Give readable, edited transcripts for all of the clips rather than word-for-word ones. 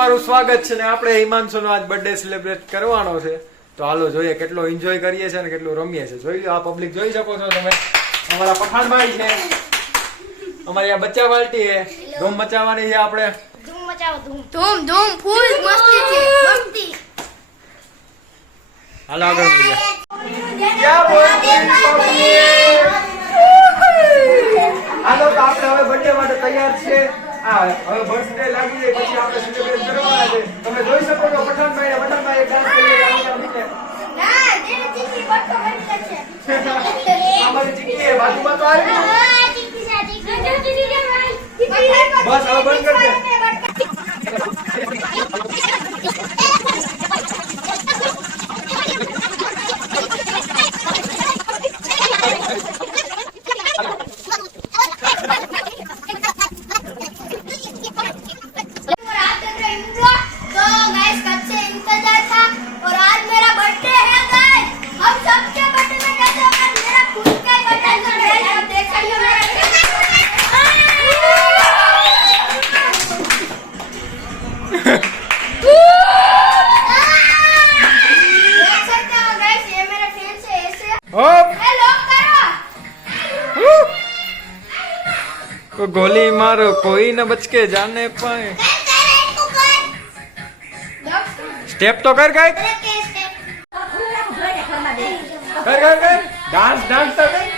તમારું સ્વાગત છે ને આપણે હિમાંશુનો આજ બર્થડે સેલિબ્રેટ કરવાનો છે તો હાલો જોઈએ કેટલો એન્જોય કરીએ છે ને કેટલું રમીએ છે જોઈ લો આ પબ્લિક જોઈ શકો છો તમે અમારા પઠાણભાઈ છે અમારી આ બચ્ચા પાર્ટી છે ધૂમ મચાવવાની છે આપણે ધૂમ મચાવો ધૂમ ધૂમ ફૂલ મસ્તી છે મસ્તી હાલો આગળ વધીએ ક્યાં બોલતી હાલો તો આપણે હવે બર્થડે માટે તૈયાર છે હવે બર્થડે લાગી જાય પછી આપણે સેલિબ્રેટ કરવાના છે તમે જોઈ શકો છો પઠાણભાઈ ડાન્સ કરી રહ્યા છે ના દેને ચીકી બટકો બની છે અમારી ચીકી એ બાજુમાં તો આવી હા ચીકી છે ચીકી બસ હવે બંધ કરી દે गोली मारो कोई न बच के जाने पाए स्टेप तो कर गए कर डांस डांस तो कर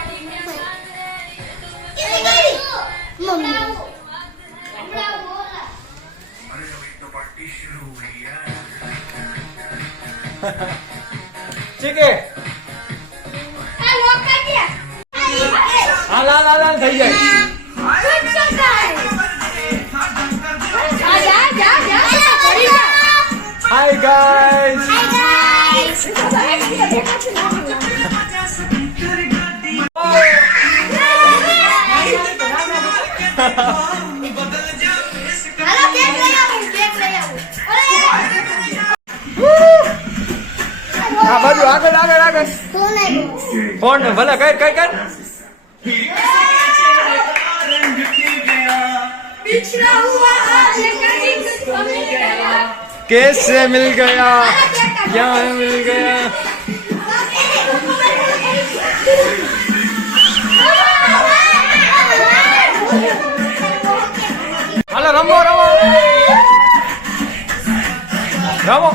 ठीक है हाँ लाल लाल થઈ જાય Hi guys. હા બાજુ આગળ આગળ આગળ ફોન ભલે કર કર કર पिछड़ा हुआ कैसे मिल गया क्या मिल गया हेलो रमो रमो रमो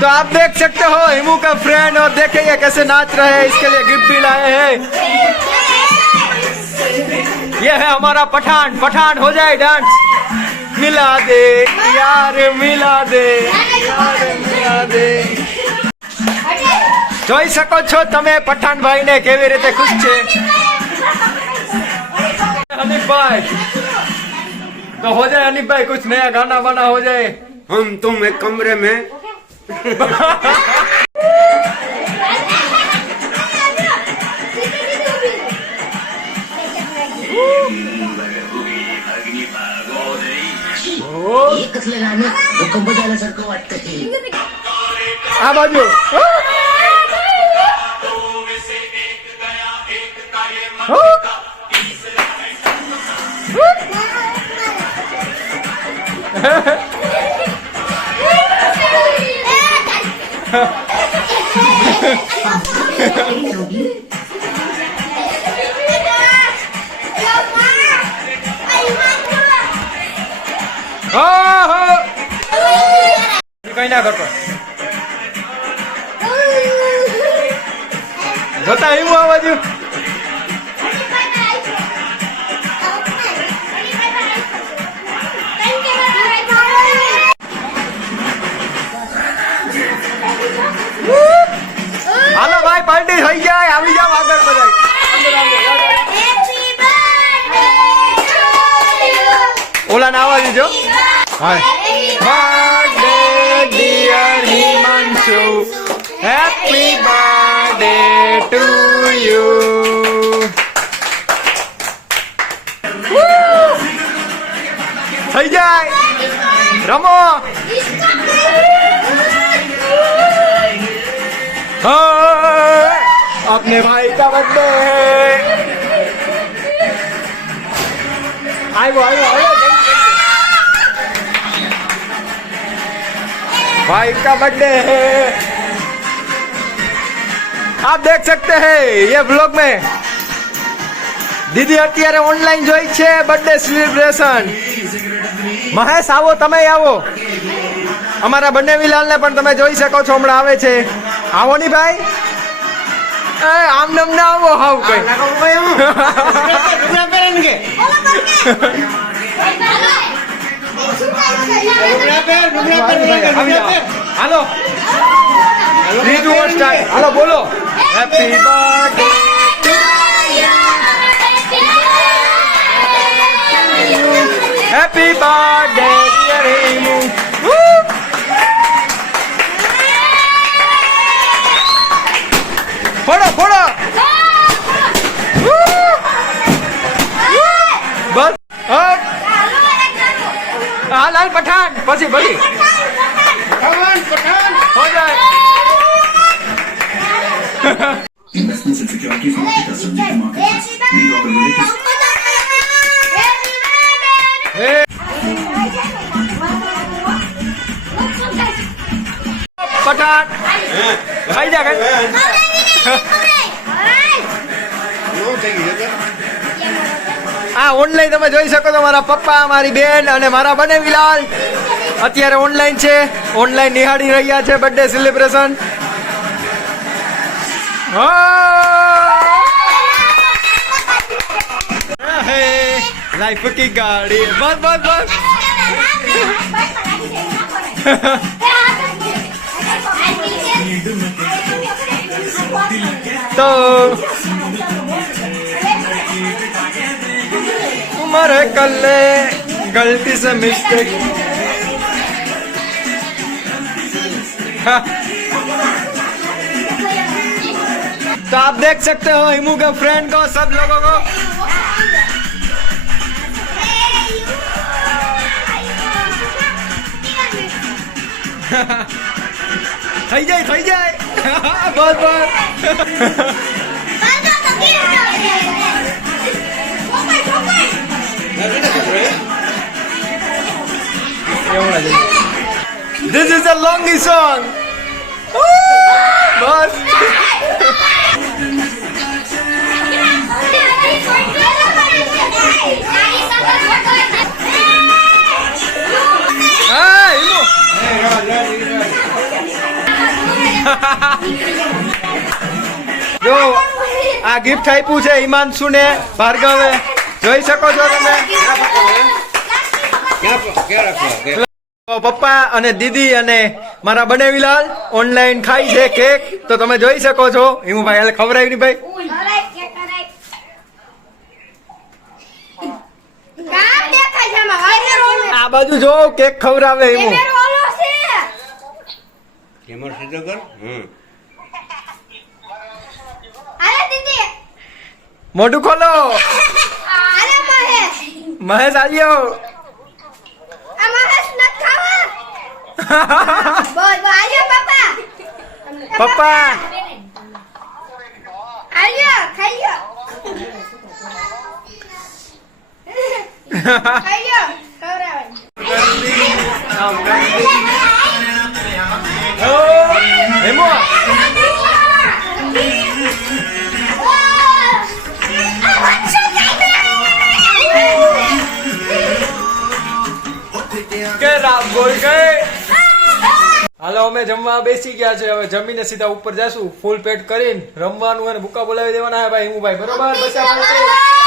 तो आप देख सकते हो हिमू का फ्रेंड और देखेंगे कैसे नाच रहे हैं इसके लिए गिफ्ट भी लाए हैं ये है हमारा पठान पठान हो जाए डांस मिला दे यार मिला दे यार मिला दे જોઈ શકો છો તમે પઠાણ ભાઈ ને કેવી રીતે ખુશ છે हनीफ भाई तो हो जाए हनीफ भाई कुछ नया गाना बना हो जाए हम तुम एक कमरे में कसले गाणं भूकंप झाल्यासारखं वाटतंय आ बाजू કઈ ના કરતો જોતા એવું આ બાજુ હાલો ભાઈ પાર્ટી થઈ જાય આવી જાવ આગળ બધા ઓલા ના આવા દીજો હા birthday dear Himanshu happy birthday birthday to you. થઈ જાય રમો. अपने भाई का बर्थडे है. आयो आयो आयो. भाई का बर्थडे है. आप देख सकते हैं ये ब्लॉग में दीदी અત્યારે ઓનલાઈન જોઈ છે બર્થડે સેલિબ્રેશન. મહેશ આવો, તમે આવો. અમારા બંને વિલાલને પણ તમે જોઈ શકો છો, હમણાં આવે છે. આવો ની ભાઈ. આમ નમ ના આવો. હાવ કઈ હાલો ત્રીજું સ્ટાર્ટ. હાલો બોલો. Happy birthday happy birthday dear Hemu. ફોડો ફોડો. બસ હા લાલ પઠાણ પછી ભલી હો જાય. Investments in securities market are subject to market risk. These are the related Pathan ખાઈ જા ખાઈ. આ ઓનલાઈન તમે જોઈ શકો છો. મારા પપ્પા, મારી બેન અને મારા બંને વિલાલ અત્યારે ઓનલાઈન છે. ઓનલાઈન નિહાળી રહ્યા છે બર્થડે સેલિબ્રેશન. લાઈફ કી ગાડી. બસ બસ બસ. તો तुम्हारे कल्ले गलती से मिस्टेक. तो आप देख सकते हो हिमू के फ्रेंड को, सब लोगों को. થઈ જાય થઈ જાય. બસ બસ. This is a longy song. બસ. હા હિમુ. જો આ ગિફ્ટ આપ્યું છે હિમાંશુ ને ભાર્ગવે. જોઈ શકો છો તમે. પપ્પા અને દીદી અને મારા બંને વિલાલ ઓનલાઈન ખાઈ છે કેક. તો તમે જોઈ શકો છો. હિમુ ભાઈ હાલ ખવડાવી ની ભાઈ. આ બાજુ જો કેક ખવડાવે હિમુ. મોઢું ખોલો. મહેશ આવ્યો. પપ્પા હેમો. કે રાત બોલ ગઈ. હાલો અમે જમવા બેસી ગયા છે. હવે જમીને સીધા ઉપર જાશું. ફૂલ પેટ કરીને રમવાનું અને ભૂકા બોલાવી દેવાના હે ભાઈ હિમુ ભાઈ. બરોબર બસ.